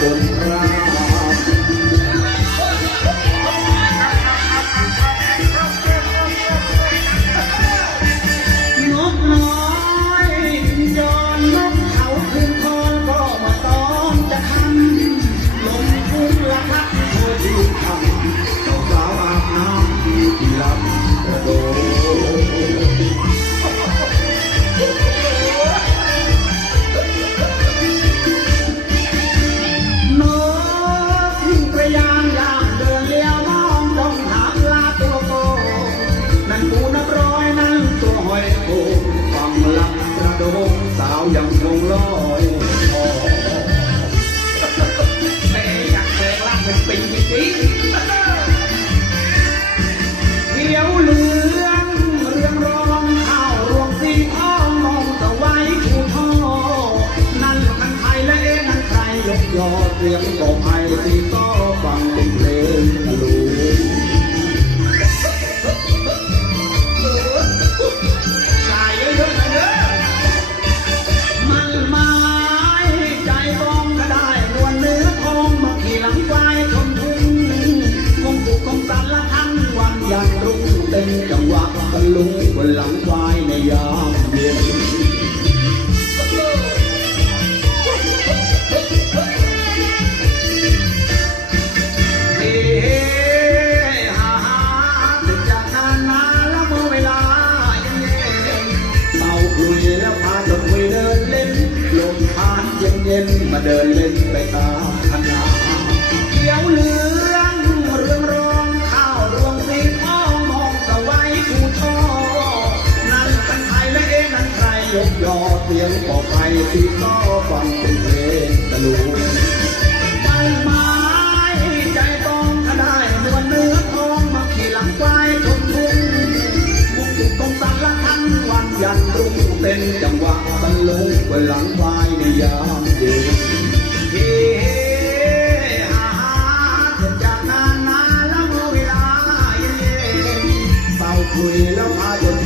cantando. ลอยแม่ยากแปลงร่างเปปิงจริงเขียวเหลืองเรืองรองข้าวรวงสีอมองตะไว้ชูท่อนั่นมันไทยและเอ๊ะนั่นใครยกยอเตรียมก่อภัยที่ต้อฟังเป็นเพลง รุ่งเต็มจังหวะตะลุงบนหลังควายในยามเย็นเฮ้ฮ่าฮ่าถึงจากนานมาแล้ว ที่ก็ฟังเป็นเพลงตะลุงใจไม้ใจตองก็ได้นวลเนื้อทองมาขี่หลังควายชมทุ่งมุกตุกตรงสันละทั้งวันยันรุ่งเต้นจังหวะตะลุงบนหลังควายในยามเย็นเฮ้ฮ่าฮ่าเสร็จากนานนาแล้วเมื่อเวลาเย็นๆเป่าคุยแล้วพาจน